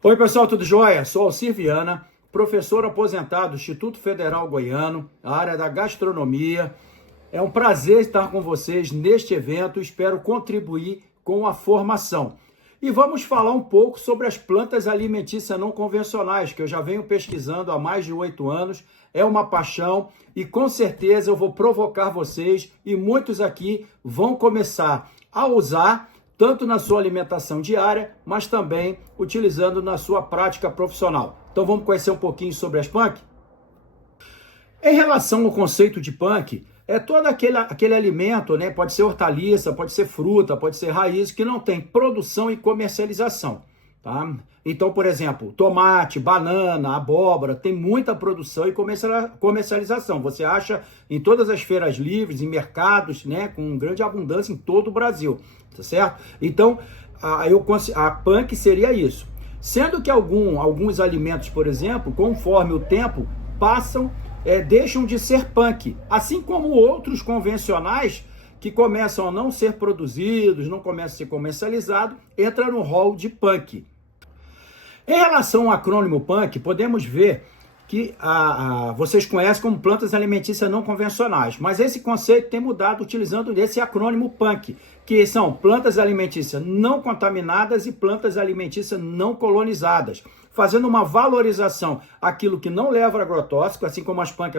Oi, pessoal, tudo jóia? Sou Alcir Viana, professor aposentado do Instituto Federal Goiano, na área da gastronomia. É um prazer estar com vocês neste evento, espero contribuir com a formação. E vamos falar um pouco sobre as plantas alimentícias não convencionais, que eu já venho pesquisando há mais de 8 anos, é uma paixão e com certeza eu vou provocar vocês e muitos aqui vão começar a usar tanto na sua alimentação diária, mas também utilizando na sua prática profissional. Então vamos conhecer um pouquinho sobre as punk? Em relação ao conceito de punk, é todo aquele alimento, né? Pode ser hortaliça, pode ser fruta, pode ser raiz, que não tem produção e comercialização. Tá? Então, por exemplo, tomate, banana, abóbora, tem muita produção e comercialização. Você acha em todas as feiras livres, em mercados, né, com grande abundância em todo o Brasil, tá certo? Então, a punk seria isso. Sendo que alguns alimentos, por exemplo, conforme o tempo, deixam de ser punk, assim como outros convencionais que começam a não ser produzidos, não começam a ser comercializados, entra no rol de punk. Em relação ao acrônimo punk, podemos ver que vocês conhecem como plantas alimentícias não convencionais, mas esse conceito tem mudado utilizando esse acrônimo punk, que são plantas alimentícias não contaminadas e plantas alimentícias não colonizadas, fazendo uma valorização aquilo que não leva agrotóxico, assim como as punk,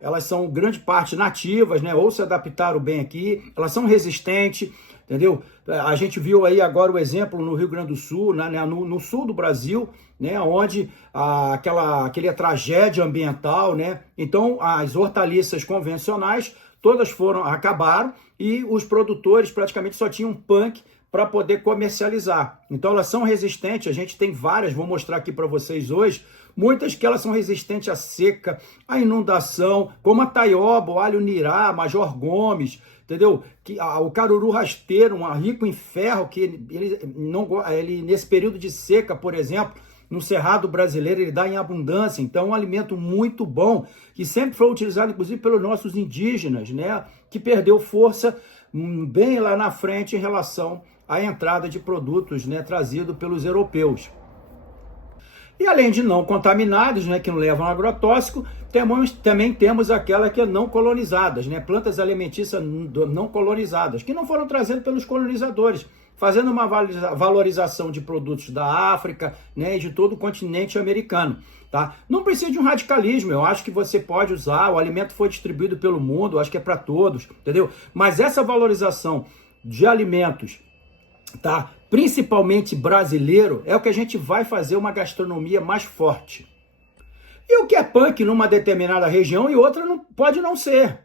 elas são grande parte nativas, né? Ou se adaptaram bem aqui, elas são resistentes, entendeu? A gente viu aí agora o exemplo no Rio Grande do Sul, né? no sul do Brasil, né? Onde aquela tragédia ambiental, né? Então as hortaliças convencionais todas acabaram e os produtores praticamente só tinham punk para poder comercializar. Então elas são resistentes, a gente tem várias, vou mostrar aqui para vocês hoje, muitas que elas são resistentes à seca, à inundação, como a taioba, o alho nirá, Major Gomes, entendeu? O caruru rasteiro, rico em ferro, que ele nesse período de seca, por exemplo, no Cerrado brasileiro, ele dá em abundância. Então, é um alimento muito bom, que sempre foi utilizado, inclusive, pelos nossos indígenas, né? Que perdeu força bem lá na frente em relação à entrada de produtos, né, trazidos pelos europeus. E além de não contaminados, né, que não levam agrotóxico, também temos aquelas que não colonizadas, né, plantas alimentícias não colonizadas, que não foram trazidas pelos colonizadores, fazendo uma valorização de produtos da África, né, e de todo o continente americano. Tá? Não precisa de um radicalismo, eu acho que você pode usar, o alimento foi distribuído pelo mundo, eu acho que é para todos, entendeu? Mas essa valorização de alimentos, tá, principalmente brasileiro, é o que a gente vai fazer uma gastronomia mais forte. E o que é punk numa determinada região e outra pode não ser.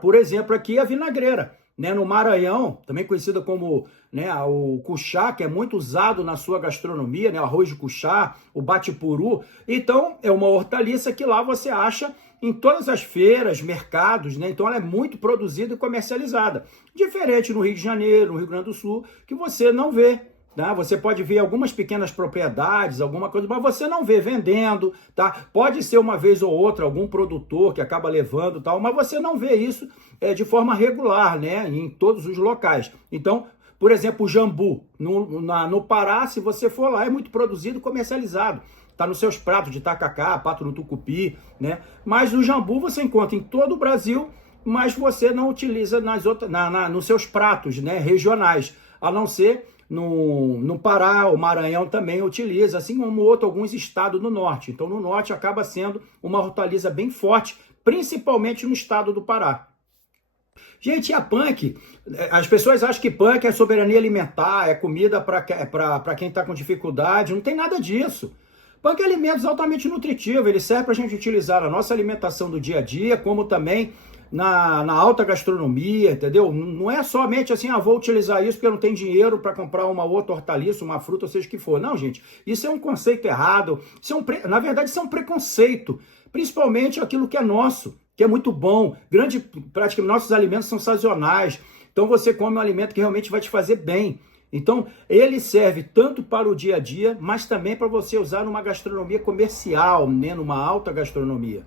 Por exemplo, aqui a vinagreira, né, no Maranhão, também conhecida como, né, o cuchá, que é muito usado na sua gastronomia, né, o arroz de cuchá, o bate-puru. Então, é uma hortaliça que lá você acha em todas as feiras, mercados, né? Então ela é muito produzida e comercializada. Diferente no Rio de Janeiro, no Rio Grande do Sul, que você não vê. Tá? Você pode ver algumas pequenas propriedades, alguma coisa, mas você não vê vendendo, tá? Pode ser uma vez ou outra algum produtor que acaba levando, tal, mas você não vê isso de forma regular, né? Em todos os locais. Então, por exemplo, o jambu, no Pará, se você for lá, é muito produzido e comercializado. Está nos seus pratos de tacacá, pato no tucupi, né? Mas o jambu você encontra em todo o Brasil, mas você não utiliza nos seus pratos, né, regionais, a não ser no Pará, o Maranhão também utiliza, assim como alguns estados do norte. Então, no norte acaba sendo uma hortaliça bem forte, principalmente no estado do Pará. Gente, a punk, as pessoas acham que punk é soberania alimentar, é comida para quem está com dificuldade, não tem nada disso. Punk é alimentos altamente nutritivos, ele serve para a gente utilizar na nossa alimentação do dia a dia, como também na alta gastronomia, entendeu? Não é somente assim, vou utilizar isso porque eu não tenho dinheiro para comprar uma outra hortaliça, uma fruta, ou seja o que for. Não, gente, isso é um conceito errado, na verdade isso é um preconceito, principalmente aquilo que é nosso, que é muito bom, praticamente nossos alimentos são sazonais, então você come um alimento que realmente vai te fazer bem. Então, ele serve tanto para o dia a dia, mas também para você usar numa gastronomia comercial, né, numa alta gastronomia.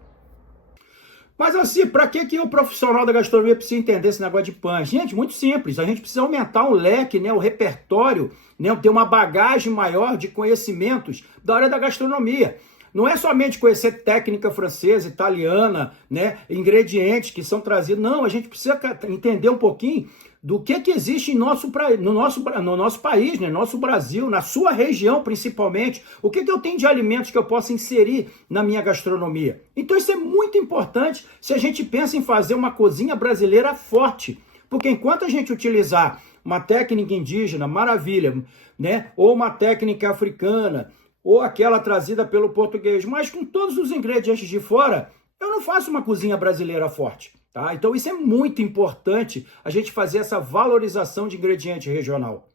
Mas assim, para que o profissional da gastronomia precisa entender esse negócio de punch? Gente, muito simples. A gente precisa aumentar o leque, né, o repertório, né, ter uma bagagem maior de conhecimentos da área da gastronomia. Não é somente conhecer técnica francesa, italiana, né, ingredientes que são trazidos. Não, a gente precisa entender um pouquinho do que existe no nosso país, né, nosso Brasil, na sua região principalmente. O que eu tenho de alimentos que eu posso inserir na minha gastronomia? Então isso é muito importante se a gente pensa em fazer uma cozinha brasileira forte. Porque enquanto a gente utilizar uma técnica indígena, maravilha, né, ou uma técnica africana, ou aquela trazida pelo português, mas com todos os ingredientes de fora, eu não faço uma cozinha brasileira forte, tá? Então isso é muito importante, a gente fazer essa valorização de ingrediente regional.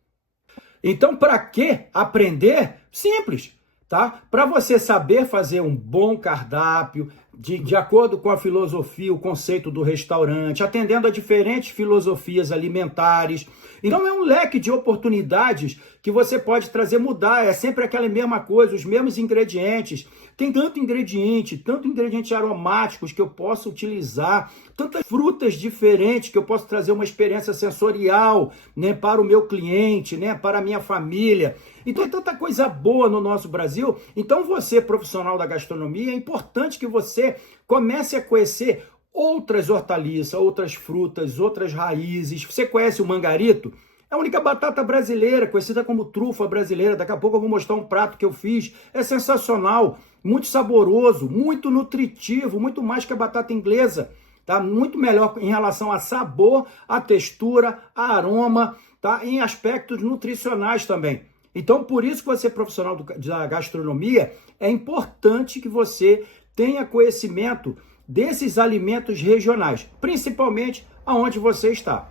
Então, para que aprender? Simples, tá? Para você saber fazer um bom cardápio, de acordo com a filosofia, o conceito do restaurante, atendendo a diferentes filosofias alimentares. Então é um leque de oportunidades que você pode trazer, mudar, é sempre aquela mesma coisa, os mesmos ingredientes. Tem tanto ingredientes aromáticos que eu posso utilizar, tantas frutas diferentes que eu posso trazer uma experiência sensorial, né, para o meu cliente, né, para a minha família. Então é tanta coisa boa no nosso Brasil. Então você, profissional da gastronomia, é importante que você comece a conhecer outras hortaliças, outras frutas, outras raízes. Você conhece o mangarito? É a única batata brasileira, conhecida como trufa brasileira. Daqui a pouco eu vou mostrar um prato que eu fiz. É sensacional, muito saboroso, muito nutritivo, muito mais que a batata inglesa. Tá? Muito melhor em relação a sabor, a textura, a aroma, tá? Em aspectos nutricionais também. Então, por isso que você é profissional da gastronomia, é importante que você tenha conhecimento desses alimentos regionais, principalmente aonde você está.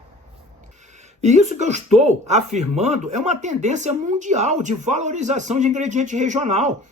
E isso que eu estou afirmando é uma tendência mundial de valorização de ingrediente regional.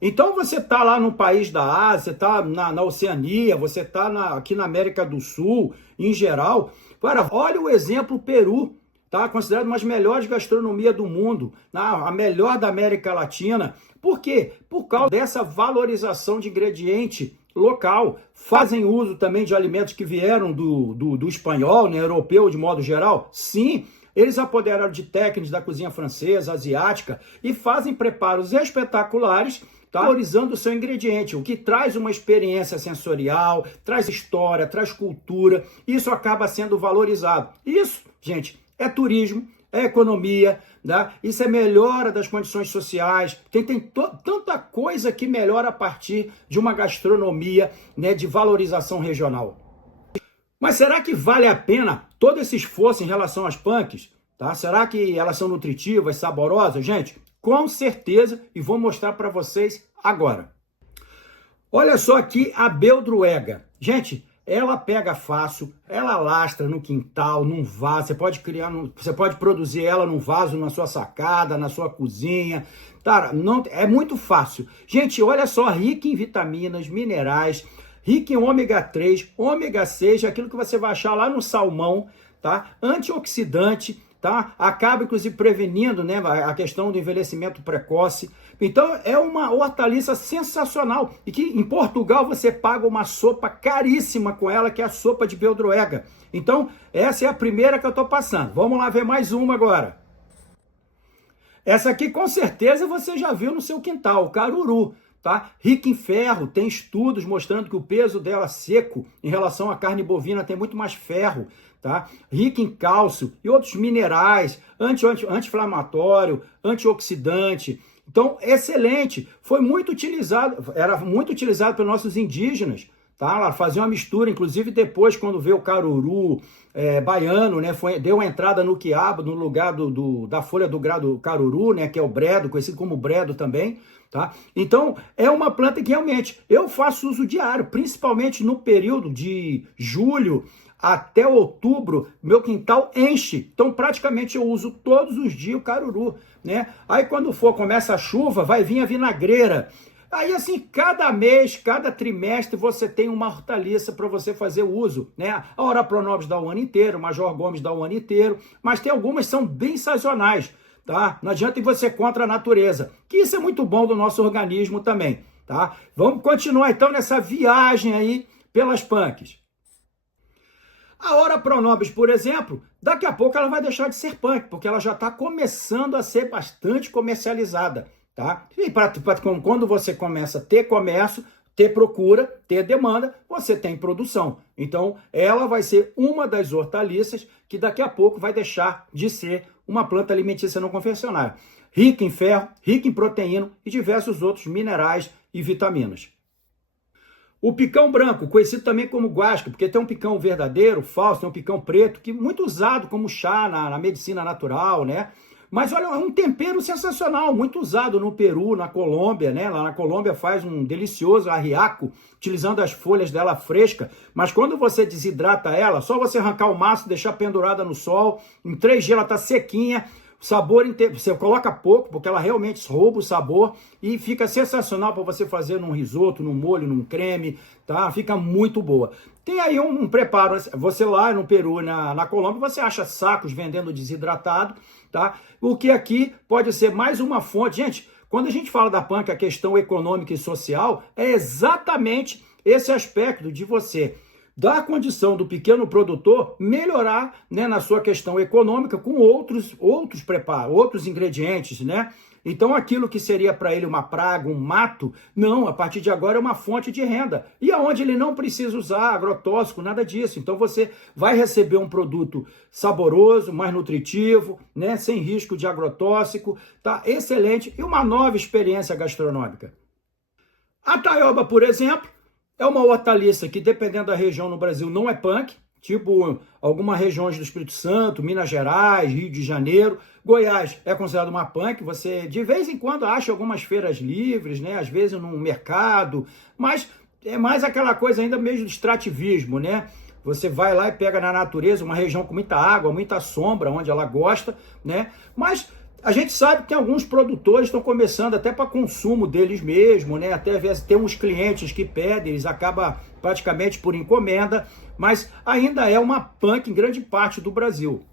Então você está lá no país da Ásia, você está na Oceania, você está aqui na América do Sul, em geral. Cara, olha o exemplo Peru, tá? Considerado uma das melhores gastronomias do mundo, a melhor da América Latina. Por quê? Por causa dessa valorização de ingrediente local. Fazem uso também de alimentos que vieram do espanhol, né, europeu de modo geral? Sim, eles apoderaram de técnicas da cozinha francesa, asiática e fazem preparos espetaculares, tá, valorizando o seu ingrediente, o que traz uma experiência sensorial, traz história, traz cultura, isso acaba sendo valorizado. Isso, gente, é turismo, é economia, né? Isso é melhora das condições sociais, tem tanta coisa que melhora a partir de uma gastronomia, né, de valorização regional. Mas será que vale a pena todo esse esforço em relação às punks? Tá? Será que elas são nutritivas, saborosas? Gente, com certeza, e vou mostrar para vocês agora. Olha só aqui a beldroega. Gente, ela pega fácil, ela lastra no quintal, num vaso, você pode produzir ela num vaso na sua sacada, na sua cozinha, tá? Não, é muito fácil. Gente, olha só, rica em vitaminas, minerais, rica em ômega 3, ômega 6, aquilo que você vai achar lá no salmão, tá? Antioxidante, tá? Acaba, inclusive, prevenindo, né, a questão do envelhecimento precoce. Então, é uma hortaliça sensacional. E que em Portugal você paga uma sopa caríssima com ela, que é a sopa de beldroega. Então, essa é a primeira que eu estou passando. Vamos lá ver mais uma agora. Essa aqui, com certeza, você já viu no seu quintal, o caruru. Tá? Rica em ferro, tem estudos mostrando que o peso dela seco em relação à carne bovina tem muito mais ferro, tá? Rica em cálcio e outros minerais, anti-inflamatório, antioxidante. Então, excelente. Foi muito utilizado, era muito utilizado pelos nossos indígenas, tá? Lá faziam uma mistura, inclusive depois quando veio o caruru baiano, né, deu uma entrada no quiabo no lugar da folha do grado caruru, né, que é o bredo, conhecido como bredo também. Tá? Então, é uma planta que realmente eu faço uso diário, principalmente no período de julho até outubro, meu quintal enche. Então, praticamente eu uso todos os dias o caruru, né? Aí, quando começa a chuva, vai vir a vinagreira. Aí, assim, cada mês, cada trimestre, você tem uma hortaliça para você fazer uso, né? A Ora Pronobis dá o ano inteiro, o Major Gomes dá o ano inteiro, mas tem algumas que são bem sazonais. Tá? Não adianta você contra a natureza, que isso é muito bom do nosso organismo também, tá? Vamos continuar então nessa viagem aí pelas punks. A Ora Pronobis, por exemplo, daqui a pouco ela vai deixar de ser punk, porque ela já está começando a ser bastante comercializada, tá? E quando você começa a ter comércio, ter procura, ter demanda, você tem produção. Então, ela vai ser uma das hortaliças que daqui a pouco vai deixar de ser uma planta alimentícia não convencional. Rica em ferro, rica em proteína e diversos outros minerais e vitaminas. O picão branco, conhecido também como guasca, porque tem um picão verdadeiro, falso, tem um picão preto, que é muito usado como chá na medicina natural, né? Mas olha, é um tempero sensacional, muito usado no Peru, na Colômbia, né? Lá na Colômbia faz um delicioso arriaco, utilizando as folhas dela fresca. Mas quando você desidrata ela, só você arrancar o maço, deixar pendurada no sol, em 3 dias ela tá sequinha, o sabor inteiro, você coloca pouco, porque ela realmente rouba o sabor e fica sensacional para você fazer num risoto, num molho, num creme, tá? Fica muito boa. Tem aí um preparo, você lá no Peru, na Colômbia, você acha sacos vendendo desidratado, tá? O que aqui pode ser mais uma fonte. Gente, quando a gente fala da punk, a questão econômica e social, é exatamente esse aspecto de você dar a condição do pequeno produtor melhorar, né, na sua questão econômica com outros preparos, outros ingredientes, né? Então aquilo que seria para ele uma praga, um mato, não, a partir de agora é uma fonte de renda. E aonde ele não precisa usar agrotóxico, nada disso. Então você vai receber um produto saboroso, mais nutritivo, né, sem risco de agrotóxico, tá? Excelente e uma nova experiência gastronômica. A taioba, por exemplo, é uma hortaliça que, dependendo da região no Brasil, não é punk, tipo algumas regiões do Espírito Santo, Minas Gerais, Rio de Janeiro. Goiás é considerado uma punk, você de vez em quando acha algumas feiras livres, né? Às vezes num mercado, mas é mais aquela coisa ainda mesmo de extrativismo, né? Você vai lá e pega na natureza, uma região com muita água, muita sombra, onde ela gosta, né? Mas a gente sabe que alguns produtores estão começando até para consumo deles mesmos, né? Até às vezes tem uns clientes que pedem, eles acabam praticamente por encomenda, mas ainda é uma punk em grande parte do Brasil.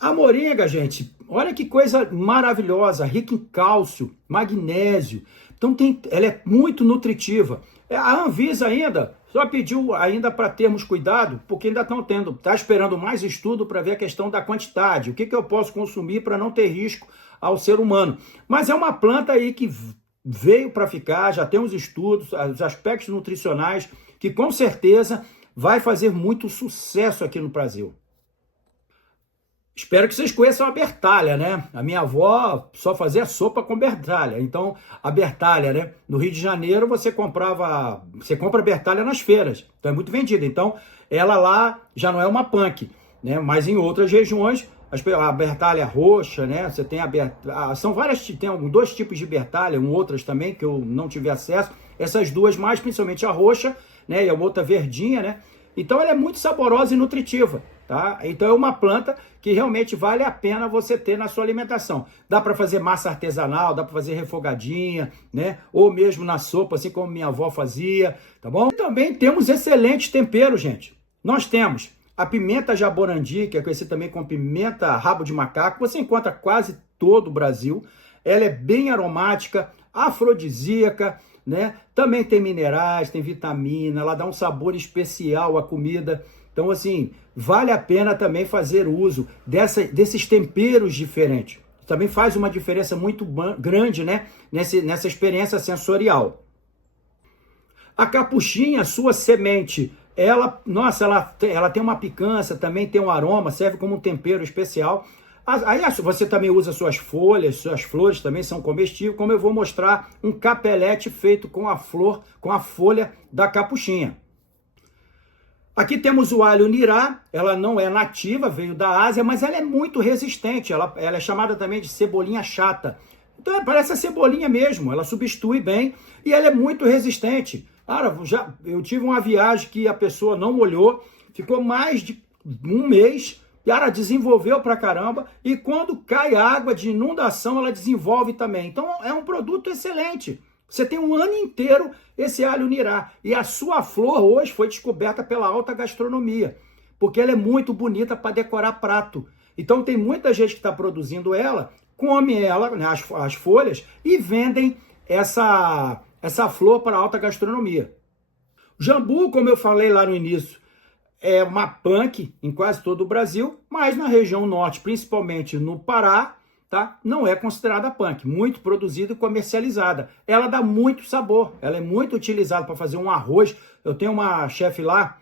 A moringa, gente, olha que coisa maravilhosa, rica em cálcio, magnésio. Então ela é muito nutritiva. A Anvisa ainda só pediu ainda para termos cuidado, porque ainda está esperando mais estudo para ver a questão da quantidade, o que eu posso consumir para não ter risco ao ser humano. Mas é uma planta aí que veio para ficar, já tem os estudos, os aspectos nutricionais, que com certeza vai fazer muito sucesso aqui no Brasil. Espero que vocês conheçam a bertalha, né? A minha avó só fazia sopa com bertalha. Então, a bertalha, né? No Rio de Janeiro, você compra bertalha nas feiras. Então, é muito vendida. Então, ela lá já não é uma punk, né? Mas em outras regiões, a bertalha roxa, né? Você tem são várias, tem 2 tipos de bertalha, outras também, que eu não tive acesso. Essas duas mais, principalmente a roxa, né? E a outra verdinha, né? Então, ela é muito saborosa e nutritiva. Tá? Então é uma planta que realmente vale a pena você ter na sua alimentação. Dá para fazer massa artesanal, dá para fazer refogadinha, né? Ou mesmo na sopa, assim como minha avó fazia, tá bom? E também temos excelentes temperos, gente. Nós temos a pimenta jaborandi, que é conhecida também como pimenta rabo de macaco. Você encontra quase todo o Brasil. Ela é bem aromática, afrodisíaca, né? Também tem minerais, tem vitamina, ela dá um sabor especial à comida. Então, assim, vale a pena também fazer uso desses temperos diferentes. Também faz uma diferença muito grande, né, nessa experiência sensorial. A capuchinha, sua semente, ela tem uma picância, também tem um aroma, serve como um tempero especial. Aí você também usa suas folhas, suas flores também são comestíveis, como eu vou mostrar um capelete feito com a folha da capuchinha. Aqui temos o alho nirá, ela não é nativa, veio da Ásia, mas ela é muito resistente, ela é chamada também de cebolinha chata. Então parece a cebolinha mesmo, ela substitui bem e ela é muito resistente. Cara, eu tive uma viagem que a pessoa não molhou, ficou mais de 1 mês, cara, desenvolveu pra caramba e quando cai água de inundação ela desenvolve também. Então é um produto excelente. Você tem um ano inteiro esse alho nirá. E a sua flor hoje foi descoberta pela alta gastronomia, porque ela é muito bonita para decorar prato. Então tem muita gente que está produzindo ela, come ela, né, as folhas, e vendem essa flor para alta gastronomia. Jambu, como eu falei lá no início, é uma punk em quase todo o Brasil, mas na região norte, principalmente no Pará, tá? Não é considerada punk, muito produzida e comercializada. Ela dá muito sabor, ela é muito utilizada para fazer um arroz. Eu tenho uma chefe lá,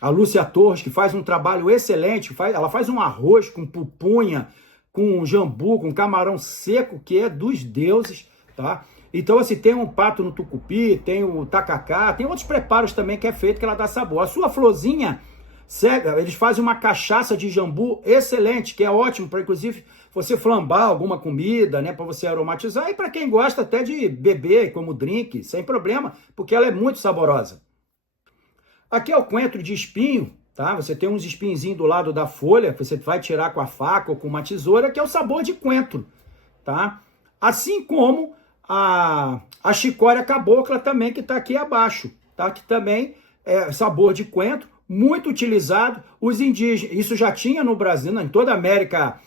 a Lúcia Torres, que faz um trabalho excelente, ela faz um arroz com pupunha, com jambu, com camarão seco, que é dos deuses, tá? Então, assim, tem um pato no tucupi, tem o tacacá, tem outros preparos também que é feito que ela dá sabor. A sua florzinha cega, eles fazem uma cachaça de jambu excelente, que é ótimo para, inclusive, você flambar alguma comida, né, para você aromatizar, e para quem gosta até de beber como drink, sem problema, porque ela é muito saborosa. Aqui é o coentro de espinho, tá? Você tem uns espinhozinhos do lado da folha, que você vai tirar com a faca ou com uma tesoura, que é o sabor de coentro, tá? Assim como a chicória cabocla também, que está aqui abaixo, tá? Que também é sabor de coentro, muito utilizado. Os indígenas, isso já tinha no Brasil, em toda a América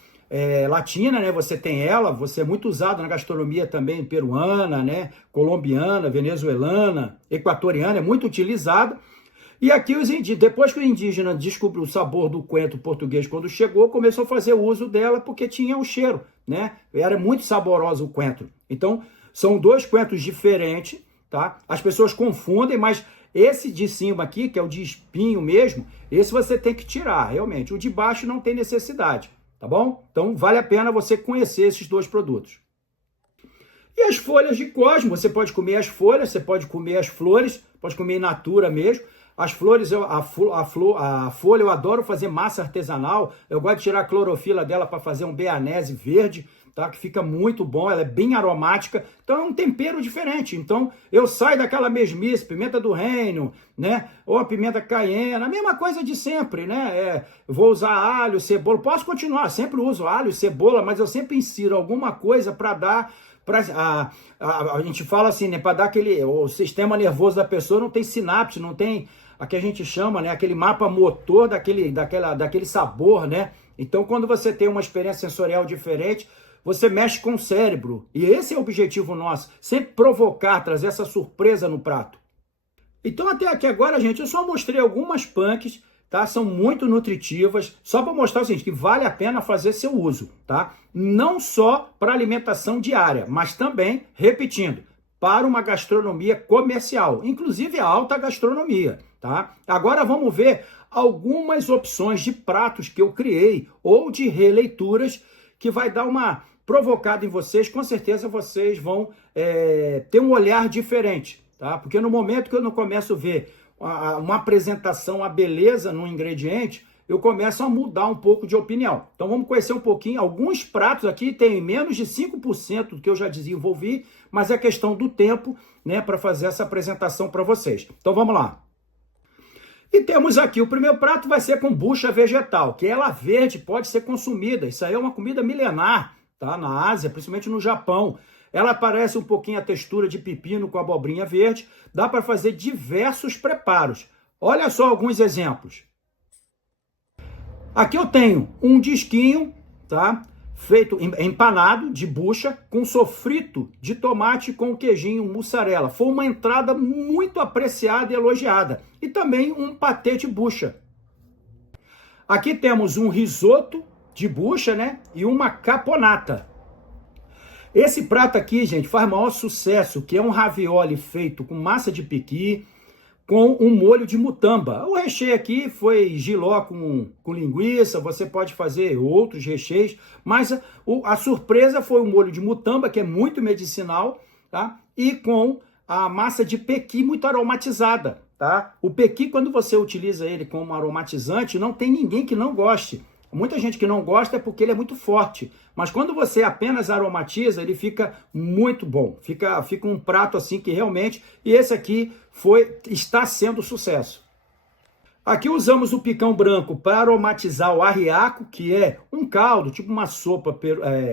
Latina, né? Você tem ela, você é muito usado na gastronomia também peruana, né? Colombiana, venezuelana, equatoriana, é muito utilizado. E aqui os indígenas, depois que o indígena descobriu o sabor do coentro português quando chegou, começou a fazer uso dela porque tinha o cheiro, né? Era muito saboroso o coentro. Então, são dois coentros diferentes, tá? As pessoas confundem, mas esse de cima aqui, que é o de espinho mesmo, esse você tem que tirar, realmente. O de baixo não tem necessidade, tá bom? Então, vale a pena você conhecer esses dois produtos. E as folhas de cosmo, você pode comer as folhas, você pode comer as flores, pode comer in natura mesmo. As flores, a folha, eu adoro fazer massa artesanal, eu gosto de tirar a clorofila dela para fazer um bearnese verde, tá? Que fica muito bom, ela é bem aromática, então é um tempero diferente. Então eu saio daquela mesmice, pimenta do reino, né? Ou a pimenta caiena, a mesma coisa de sempre, né? Eu vou usar alho, cebola, posso continuar, sempre uso alho, cebola, mas eu sempre insiro alguma coisa para dar... A gente fala assim, né? Para dar o sistema nervoso da pessoa não tem sinapse, não tem a que a gente chama, né? Aquele mapa motor daquele sabor, né? Então, quando você tem uma experiência sensorial diferente, você mexe com o cérebro. E esse é o objetivo nosso, sempre provocar, trazer essa surpresa no prato. Então, até aqui agora, gente, eu só mostrei algumas punks, tá? São muito nutritivas, só para mostrar o seguinte, que vale a pena fazer seu uso, tá? Não só para alimentação diária, mas também, repetindo, para uma gastronomia comercial, inclusive a alta gastronomia, tá? Agora vamos ver algumas opções de pratos que eu criei ou de releituras que vai dar uma provocada em vocês, com certeza vocês vão ter um olhar diferente, tá? Porque no momento que eu não começo a ver uma apresentação, a beleza no ingrediente, eu começo a mudar um pouco de opinião. Então vamos conhecer um pouquinho, alguns pratos aqui tem menos de 5% do que eu já desenvolvi, mas é questão do tempo, né, para fazer essa apresentação para vocês. Então vamos lá. E temos aqui, o primeiro prato vai ser com bucha vegetal, que ela verde pode ser consumida, isso aí é uma comida milenar, tá, na Ásia, principalmente no Japão. Ela parece um pouquinho a textura de pepino com abobrinha verde, dá para fazer diversos preparos. Olha só alguns exemplos. Aqui eu tenho um disquinho, tá? Feito empanado de bucha com sofrito de tomate com queijinho mussarela. Foi uma entrada muito apreciada e elogiada. E também um patê de bucha. Aqui temos um risoto de bucha, né? E uma caponata. Esse prato aqui, gente, faz maior sucesso, que é um ravioli feito com massa de piqui, com um molho de mutamba. O recheio aqui foi jiló com linguiça, você pode fazer outros recheios, mas a surpresa foi o molho de mutamba, que é muito medicinal, tá? E com a massa de pequi muito aromatizada, tá? O pequi, quando você utiliza ele como aromatizante, não tem ninguém que não goste. Muita gente que não gosta é porque ele é muito forte, mas quando você apenas aromatiza, ele fica muito bom, fica um prato assim que realmente, e esse aqui está sendo sucesso. Aqui usamos o picão branco para aromatizar o arriaco, que é um caldo, tipo uma sopa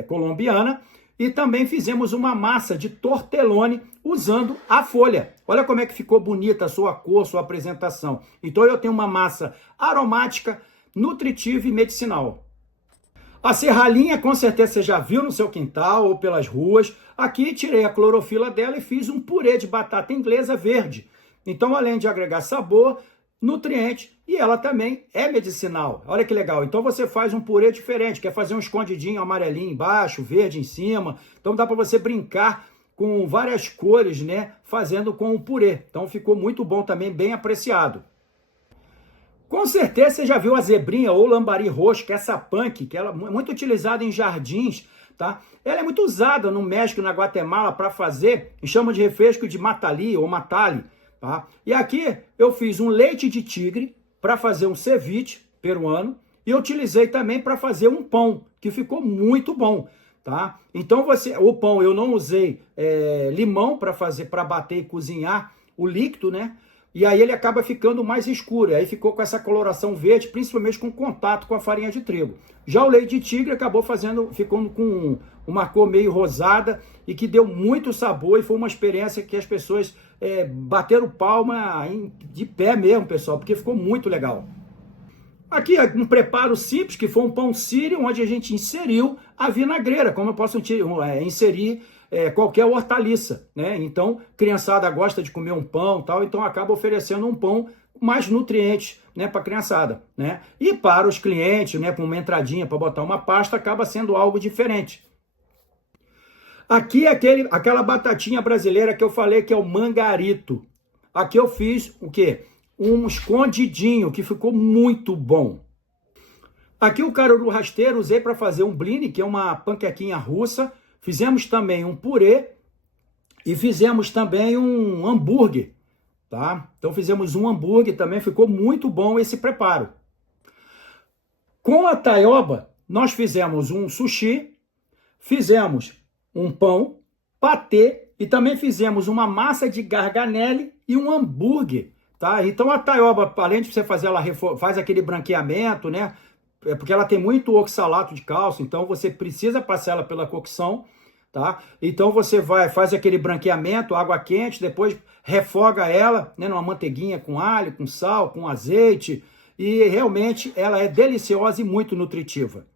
colombiana, e também fizemos uma massa de tortellone usando a folha. Olha como é que ficou bonita a sua cor, sua apresentação. Então eu tenho uma massa aromática, nutritiva e medicinal. A serralinha, com certeza você já viu no seu quintal ou pelas ruas. Aqui tirei a clorofila dela e fiz um purê de batata inglesa verde, Então, além de agregar sabor, nutriente, e ela também é medicinal. Olha que legal. Então você faz um purê diferente, quer fazer um escondidinho amarelinho embaixo, verde em cima. Então dá para você brincar com várias cores, né, fazendo com o purê. Então ficou muito bom também, bem apreciado. Com certeza você já viu a zebrinha ou lambari roxo, que é essa punk, que ela é muito utilizada em jardins, tá? Ela é muito usada no México e na Guatemala para fazer, e chama de refresco de matali ou matali, tá? E aqui eu fiz um leite de tigre para fazer um ceviche peruano e eu utilizei também para fazer um pão, que ficou muito bom, tá? Então o pão eu não usei limão para fazer, para bater e cozinhar o líquido, né? E aí ele acaba ficando mais escuro, aí ficou com essa coloração verde, principalmente com contato com a farinha de trigo. Já o leite de tigre acabou ficando com uma cor meio rosada e que deu muito sabor e foi uma experiência que as pessoas bateram palma de pé mesmo, pessoal, porque ficou muito legal. Aqui um preparo simples, que foi um pão sírio, onde a gente inseriu a vinagreira, como eu posso inserir qualquer hortaliça, né? Então, criançada gosta de comer um pão, tal, então acaba oferecendo um pão mais nutrientes, né, para a criançada, né? E para os clientes, né, com uma entradinha para botar uma pasta, acaba sendo algo diferente. Aqui aquela batatinha brasileira que eu falei que é o mangarito. Aqui eu fiz o quê? Um escondidinho que ficou muito bom. Aqui o caruru rasteiro usei para fazer um blini, que é uma panquequinha russa. Fizemos também um purê e fizemos também um hambúrguer, tá? Então fizemos um hambúrguer também, ficou muito bom esse preparo. Com a taioba, nós fizemos um sushi, fizemos um pão, patê e também fizemos uma massa de garganelle e um hambúrguer, tá? Então a taioba, além de você fazer, ela faz aquele branqueamento, né? Porque ela tem muito oxalato de cálcio, então você precisa passar ela pela cocção, tá? Então você faz aquele branqueamento, água quente, depois refoga ela, né, numa manteiguinha com alho, com sal, com azeite, e realmente ela é deliciosa e muito nutritiva.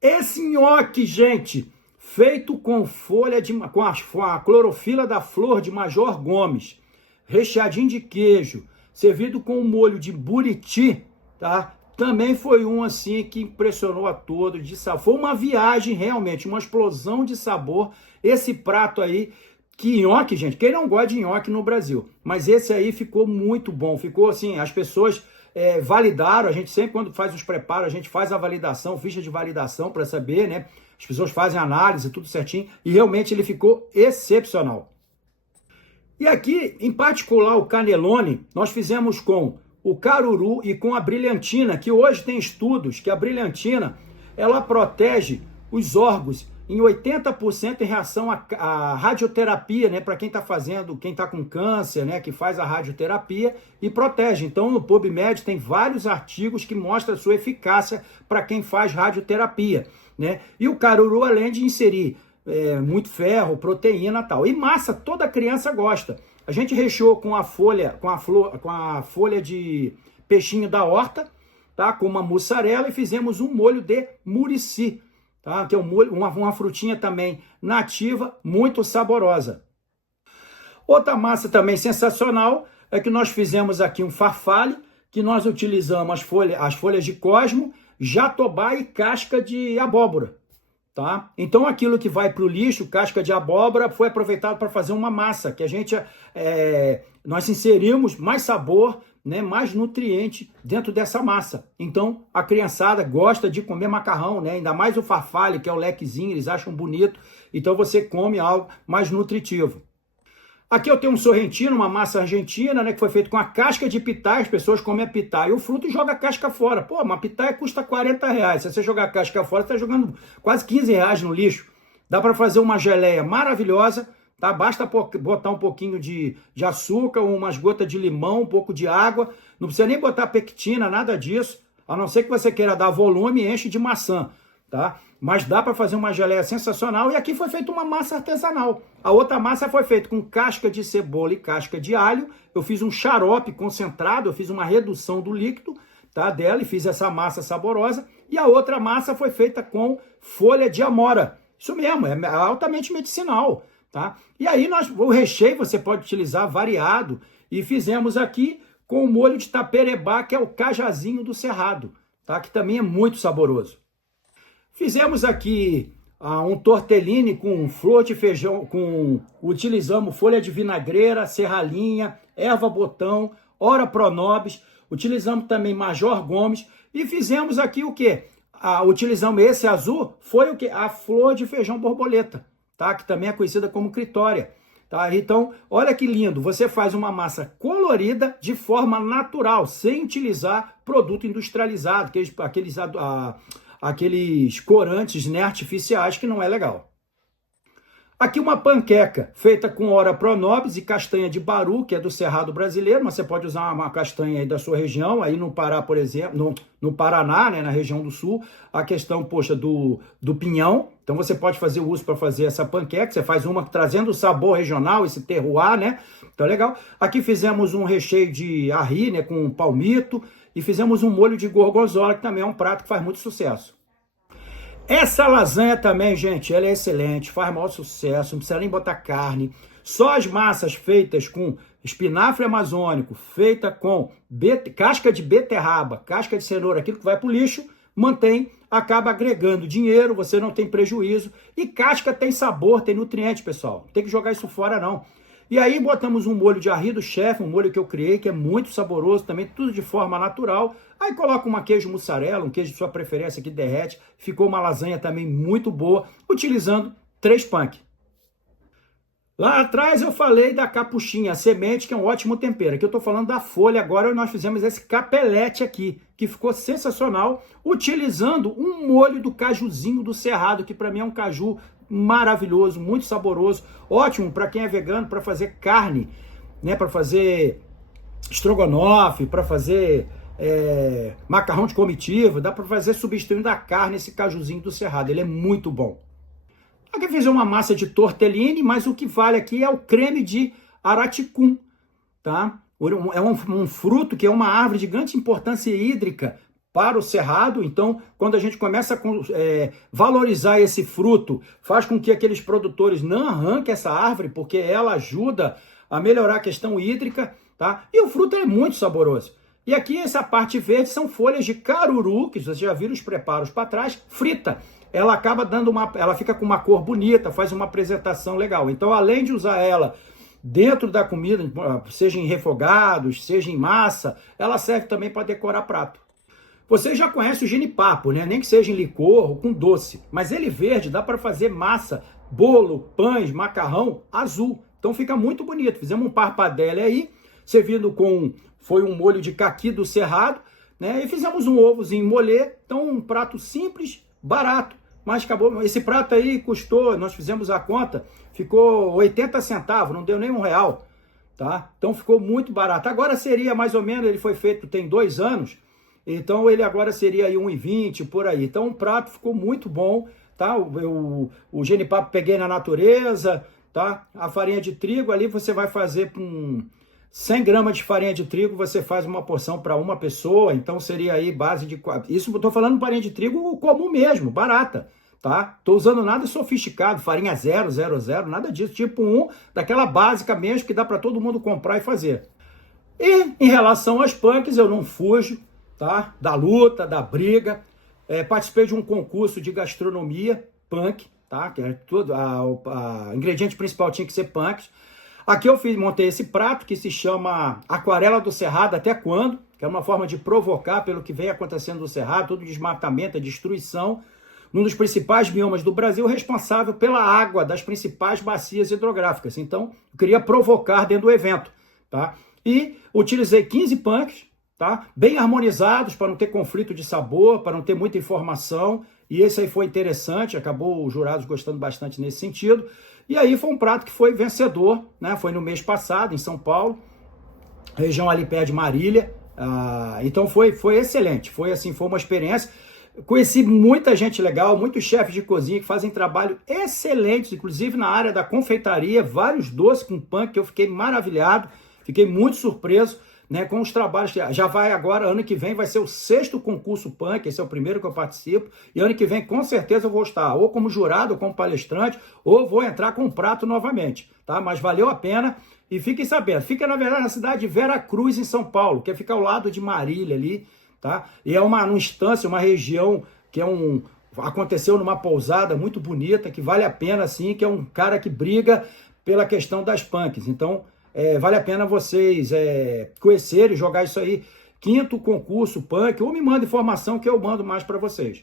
Esse nhoque, gente, feito com com a clorofila da flor de Major Gomes, recheadinho de queijo, servido com um molho de buriti, tá? Também foi um assim que impressionou a todos, de sabor. Foi uma viagem realmente, uma explosão de sabor. Esse prato aí, que nhoque, gente, quem não gosta de nhoque no Brasil? Mas esse aí ficou muito bom, ficou assim, as pessoas validaram, a gente sempre quando faz os preparos, a gente faz a validação, ficha de validação para saber, né? As pessoas fazem análise, tudo certinho, e realmente ele ficou excepcional. E aqui, em particular, o cannelloni, nós fizemos com o caruru e com a brilhantina, que hoje tem estudos que a brilhantina, ela protege os órgãos em 80% em reação à radioterapia, né, para quem está fazendo, quem está com câncer, né, que faz a radioterapia e protege. Então, no PubMed tem vários artigos que mostram a sua eficácia para quem faz radioterapia, né? E o caruru, além de inserir muito ferro, proteína e tal. E massa, toda criança gosta. A gente recheou com a folha de peixinho da horta, tá? Com uma mussarela e fizemos um molho de murici, tá? Que é um molho, uma frutinha também nativa, muito saborosa. Outra massa também sensacional é que nós fizemos aqui um farfalle, que nós utilizamos as folhas de cosmo, jatobá e casca de abóbora. Tá? Então aquilo que vai para o lixo, casca de abóbora, foi aproveitado para fazer uma massa, que a gente, nós inserimos mais sabor, né, mais nutriente dentro dessa massa. Então a criançada gosta de comer macarrão, né? Ainda mais o farfalle, que é o lequezinho, eles acham bonito, então você come algo mais nutritivo. Aqui eu tenho um sorrentino, uma massa argentina, né, que foi feito com a casca de pitaia, as pessoas comem a pitaia, e o fruto joga a casca fora. Pô, uma pitaia custa R$40. Se você jogar a casca fora, você está jogando quase R$15 no lixo. Dá para fazer uma geleia maravilhosa, tá? Basta botar um pouquinho de açúcar, umas gotas de limão, um pouco de água. Não precisa nem botar pectina, nada disso, a não ser que você queira dar volume e enche de maçã, tá? Mas dá para fazer uma geleia sensacional. E aqui foi feita uma massa artesanal. A outra massa foi feita com casca de cebola e casca de alho. Eu fiz um xarope concentrado, eu fiz uma redução do líquido, tá, dela e fiz essa massa saborosa. E a outra massa foi feita com folha de amora. Isso mesmo, é altamente medicinal, tá? E aí o recheio você pode utilizar variado, e fizemos aqui com o molho de taperebá, que é o cajazinho do Cerrado, tá? Que também é muito saboroso. Fizemos aqui um tortellini com flor de feijão, utilizamos folha de vinagreira, serralinha, erva botão, ora pronobis, utilizamos também Major Gomes e fizemos aqui o quê? Utilizamos esse azul, foi o quê? A flor de feijão borboleta, tá? Que também é conhecida como critória. Tá? Então, olha que lindo, você faz uma massa colorida de forma natural, sem utilizar produto industrializado, aqueles corantes, né, artificiais, que não é legal. Aqui uma panqueca feita com ora pronobis e castanha de baru, que é do Cerrado brasileiro, mas você pode usar uma castanha aí da sua região, aí no Pará, por exemplo, no Paraná, né, na região do sul, a questão, poxa, do pinhão. Então você pode fazer o uso para fazer essa panqueca, você faz uma trazendo o sabor regional, esse terroir, né? Então legal. Aqui fizemos um recheio de arri, né, com palmito, e fizemos um molho de gorgonzola, que também é um prato que faz muito sucesso. Essa lasanha também, gente, ela é excelente, faz maior sucesso, não precisa nem botar carne. Só as massas feitas com espinafre amazônico, feita com casca de beterraba, casca de cenoura, aquilo que vai para o lixo, acaba agregando dinheiro, você não tem prejuízo. E casca tem sabor, tem nutriente, pessoal. Não tem que jogar isso fora, não. E aí botamos um molho de arri do chefe, um molho que eu criei, que é muito saboroso também, tudo de forma natural. Aí coloca uma queijo mussarela, um queijo de sua preferência que derrete. Ficou uma lasanha também muito boa, utilizando 3 punk. Lá atrás eu falei da capuchinha, a semente, que é um ótimo tempero. Aqui eu estou falando da folha, agora nós fizemos esse capelete aqui, que ficou sensacional, utilizando um molho do cajuzinho do Cerrado, que para mim é um caju maravilhoso, muito saboroso, ótimo para quem é vegano, para fazer carne, né, para fazer estrogonofe, para fazer macarrão de comitiva, dá para fazer substituindo a carne esse cajuzinho do Cerrado, ele é muito bom. Aqui fiz uma massa de tortellini, mas o que vale aqui é o creme de araticum, tá? É um fruto que é uma árvore de grande importância hídrica para o Cerrado. Então, quando a gente começa a valorizar esse fruto, faz com que aqueles produtores não arranquem essa árvore, porque ela ajuda a melhorar a questão hídrica, tá? E o fruto é muito saboroso. E aqui essa parte verde são folhas de caruru, que vocês já viram os preparos para trás, frita. Ela acaba ela fica com uma cor bonita, faz uma apresentação legal. Então, além de usar ela dentro da comida, seja em refogados, seja em massa, ela serve também para decorar prato. Vocês já conhecem o genipapo, né? Nem que seja em licor ou com doce, mas ele verde dá para fazer massa, bolo, pães, macarrão azul. Então fica muito bonito. Fizemos um parpadelle aí, servindo foi um molho de caqui do Cerrado, né? E fizemos um ovozinho molê, então um prato simples, barato, mas acabou. Esse prato aí custou, nós fizemos a conta, ficou 80 centavos, não deu nem R$1, tá? Então ficou muito barato. Agora seria mais ou menos, ele foi feito tem 2 anos, então ele agora seria aí 1,20 por aí. Então o prato ficou muito bom, tá? O genipapo peguei na natureza, tá? A farinha de trigo ali você vai fazer com 100 gramas de farinha de trigo, você faz uma porção para uma pessoa, então seria aí base de... Isso eu estou falando farinha de trigo comum mesmo, barata, tá? Estou usando nada sofisticado, farinha 000, nada disso, tipo 1, daquela básica mesmo que dá para todo mundo comprar e fazer. E em relação às punks, eu não fujo, tá? Da luta, da briga. Participei de um concurso de gastronomia punk, tá? Que era tudo, a ingrediente principal tinha que ser punks. Aqui eu montei esse prato que se chama Aquarela do Cerrado, até quando? Que é uma forma de provocar pelo que vem acontecendo no Cerrado, todo o desmatamento, a destruição, num dos principais biomas do Brasil, responsável pela água das principais bacias hidrográficas. Então, eu queria provocar dentro do evento, tá? E utilizei 15 punks, tá? Bem harmonizados, para não ter conflito de sabor, para não ter muita informação, e esse aí foi interessante, acabou os jurados gostando bastante nesse sentido. E aí foi um prato que foi vencedor, né? Foi no mês passado, em São Paulo, região ali perto de Marília. Então foi excelente, foi uma experiência. Conheci muita gente legal, muitos chefes de cozinha que fazem trabalho excelente, inclusive na área da confeitaria, vários doces com pão que eu fiquei maravilhado, fiquei muito surpreso. né, com os trabalhos que já vai agora, ano que vem vai ser o 6º concurso Punk, esse é o primeiro que eu participo, e ano que vem com certeza eu vou estar ou como jurado, ou como palestrante, ou vou entrar com um prato novamente, tá? Mas valeu a pena, e fiquem sabendo, fica na verdade na cidade de Vera Cruz, em São Paulo, que fica ao lado de Marília ali, tá? E é uma instância, uma região que aconteceu numa pousada muito bonita, que vale a pena, assim, que é um cara que briga pela questão das punks. Então, vale a pena vocês conhecerem, jogar isso aí, 5º concurso punk, ou me manda informação que eu mando mais para vocês.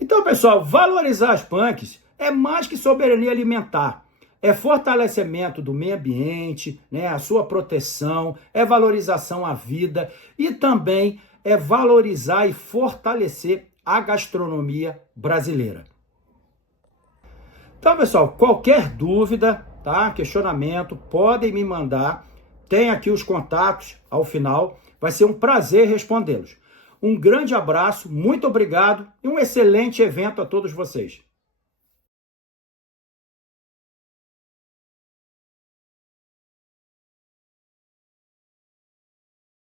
Então, pessoal, valorizar as punks é mais que soberania alimentar. É fortalecimento do meio ambiente, né, a sua proteção, é valorização à vida e também é valorizar e fortalecer a gastronomia brasileira. Então, pessoal, qualquer dúvida, tá, questionamento, podem me mandar. Tem aqui os contatos ao final. Vai ser um prazer respondê-los. Um grande abraço, muito obrigado e um excelente evento a todos vocês.